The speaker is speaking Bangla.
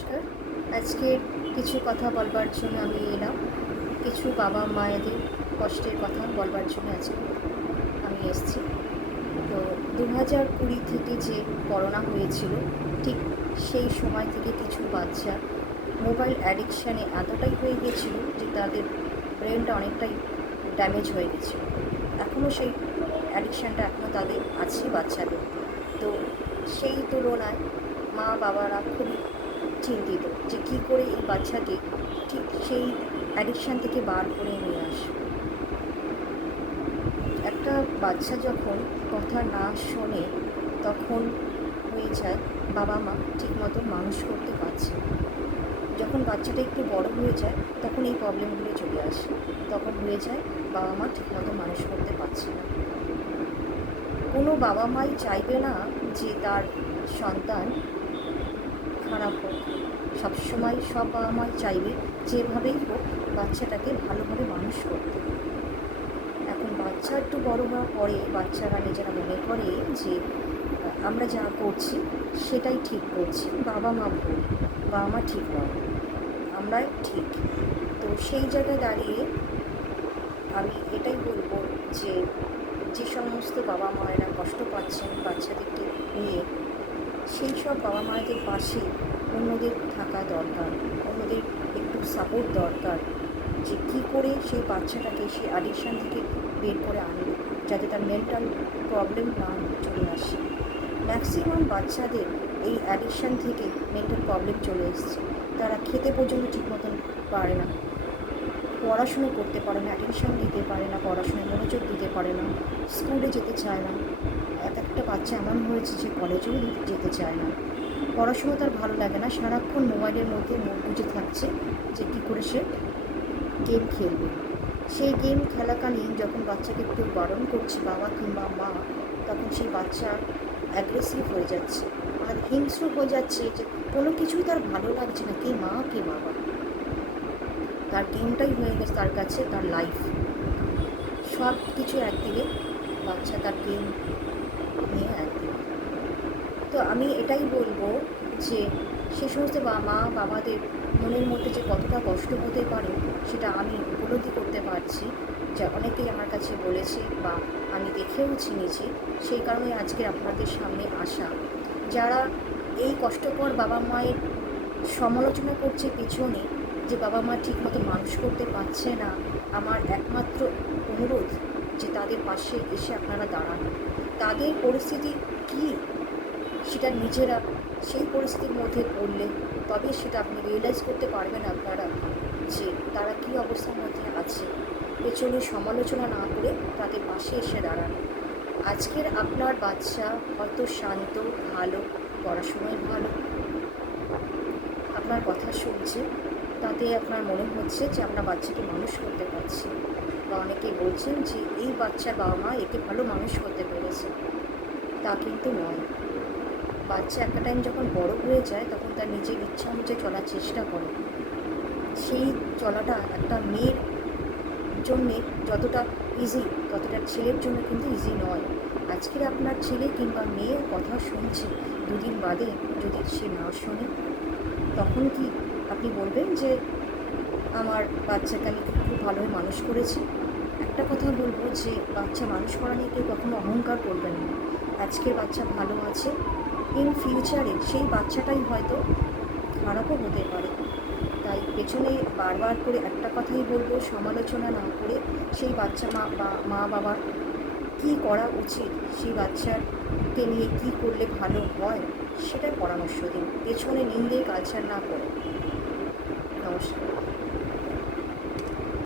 নমস্কার। আজকে কিছু কথা বলবার জন্য আমি এলাম। কিছু বাবা মায়েদের কষ্টের কথা বলবার জন্য আজকে আমি এসেছি। তো 2020 থেকে যে করোনা হয়েছিল, ঠিক সেই সময় থেকে কিছু বাচ্চা মোবাইল অ্যাডিকশানে এতটাই হয়ে গিয়েছিল যে তাদের ব্রেনটা অনেকটাই ড্যামেজ হয়ে গেছিলো। এখনও সেই অ্যাডিকশানটা এখনও তাদের আছে বাচ্চাদের। তো সেই তুলনায় মা বাবারা খুবই চিন্তিত যে কী করে এই বাচ্চাকে ঠিক সেই অ্যাডিকশান থেকে বার করে নিয়ে আসে। একটা বাচ্চা যখন কথা না শোনে তখন হয়ে যায় বাবা মা ঠিক মতো মানুষ করতে পারছে না। যখন বাচ্চাটা একটু বড় হয়ে যায় তখন এই প্রবলেমগুলো চলে আসে। তখন হয়ে যায় বাবা মা ঠিক মতো মানুষ করতে পারছে না। কোনো বাবা মাই চাইবে না যে তার সন্তান খারাপ হোক। সবসময় সব বাবা মাই চাইবে যেভাবেই হোক বাচ্চাটাকে ভালোভাবে মানুষ করতে। এখন বাচ্চা একটু বড় হওয়ার পরে বাচ্চারা নিজেরা মনে করে যে আমরা যা করছি সেটাই ঠিক করছি, বাবা মা ভুল, বাবা মা ঠিক নয়, আমরাই ঠিক। তো সেই জায়গায় দাঁড়িয়ে আমি এটাই বলবো যে যে সমস্ত বাবা মায়েরা কষ্ট পাচ্ছেন বাচ্চাদেরকে নিয়ে, সেই সব বাবা মায়েদের পাশে অন্যদের থাকা দরকার, অন্যদের একটু সাপোর্ট দরকার যে কী করে সেই বাচ্চাটাকে সেই অ্যাডিকশান থেকে বের করে আনবে, যাতে তার মেন্টাল প্রবলেম না চলে আসে। ম্যাক্সিমাম বাচ্চাদের এই অ্যাডিকশান থেকে মেন্টাল প্রবলেম চলে এসছে। তারা খেতে পর্যন্ত ঠিক মতন পারে না, পড়াশুনো করতে পারে না, অ্যাটেনশন দিতে পারে না, পড়াশোনায় মনোযোগ দিতে পারে না, স্কুলে যেতে চায় না। একটা বাচ্চা এমন হয়েছে যে কলেজেও যেতে চায় না, পড়াশুনো তার ভালো লাগে না, সারাক্ষণ মোবাইলের মধ্যে মুখ গুঁজে থাকছে যে কী করে সে গেম খেলবে। সেই গেম খেলাকালীন যখন বাচ্চাকে একটু বারণ করছে বাবা কিংবা মা, তখন সেই বাচ্চা অ্যাগ্রেসিভ হয়ে যাচ্ছে আর হিংস্র হয়ে যাচ্ছে যে কোনো কিছুই তার ভালো লাগছে না, কে মা কে বাবা। তার গেমটাই হয়ে গেছে তার কাছে তার লাইফ। সব কিছু একদিকে, বাচ্চা তার গেম নিয়ে একদিকে। তো আমি এটাই বলবো যে সে সমস্ত মা বাবাদের মনের মধ্যে যে কতটা কষ্ট হতে পারে সেটা আমি উপলব্ধি করতে পারছি। যা অনেকেই আমার কাছে বলেছে বা আমি দেখেও চিনেছি, সেই কারণে আজকে আপনাদের সামনে আসা। যারা এই কষ্টকর বাবা মায়ের সমালোচনা করছে পিছনে, যে বাবা মা ঠিকমতো মানুষ করতে পারছে না, আমার একমাত্র অনুরোধ যে তাদের পাশে এসে আপনারা দাঁড়ান। তাদের পরিস্থিতি কী সেটা নিজেরা সেই পরিস্থিতির মধ্যে পড়লে তবে সেটা আপনি রিয়েলাইজ করতে পারবেন আপনারা যে তারা কী অবস্থার মধ্যে আছে। পেছনে সমালোচনা না করে তাদের পাশে এসে দাঁড়ান। আজকের আপনার বাচ্চা হয়তো শান্ত, ভালো, পড়াশোনায় ভালো, আপনার কথা শুনছে, তাতে আপনার মনে হচ্ছে যে আপনার বাচ্চাকে মানুষ করতে পারছি, বা অনেকে বলছেন যে এই বাচ্চার বাবা মা একে ভালো মানুষ করতে পেরেছে। তা কিন্তু নয়। বাচ্চা একটা টাইম যখন বড় হয়ে যায় তখন তার নিজের ইচ্ছা অনুযায়ী চলার চেষ্টা করে। সেই চলাটা একটা মেয়ের জন্যে যতটা ইজি ততটা ছেলের জন্য কিন্তু ইজি নয়। আজকের আপনার ছেলে কিংবা মেয়ের কথা শুনছে, দুদিন বাদে যদি সে না শোনে তখন কি আপনি বলবেন যে আমার বাচ্চাকে আমি খুব ভালোভাবে মানুষ করেছি? একটা কথা বলবো যে বাচ্চা মানুষ করা নিয়ে কেউ কখনো অহংকার করবেন না। আজকের বাচ্চা ভালো আছে, ইন ফিউচারে সেই বাচ্চাটাই হয়তো খারাপও হতে পারে। তাই পেছনে বারবার করে একটা কথাই বলবো, সমালোচনা না করে সেই বাচ্চা মা বাবার কী করা উচিত, সেই বাচ্চাকে নিয়ে কী করলে ভালো হয় সেটাই পরামর্শ দিন, পেছনে নিন্দে কালচার না করে। নমস্কার।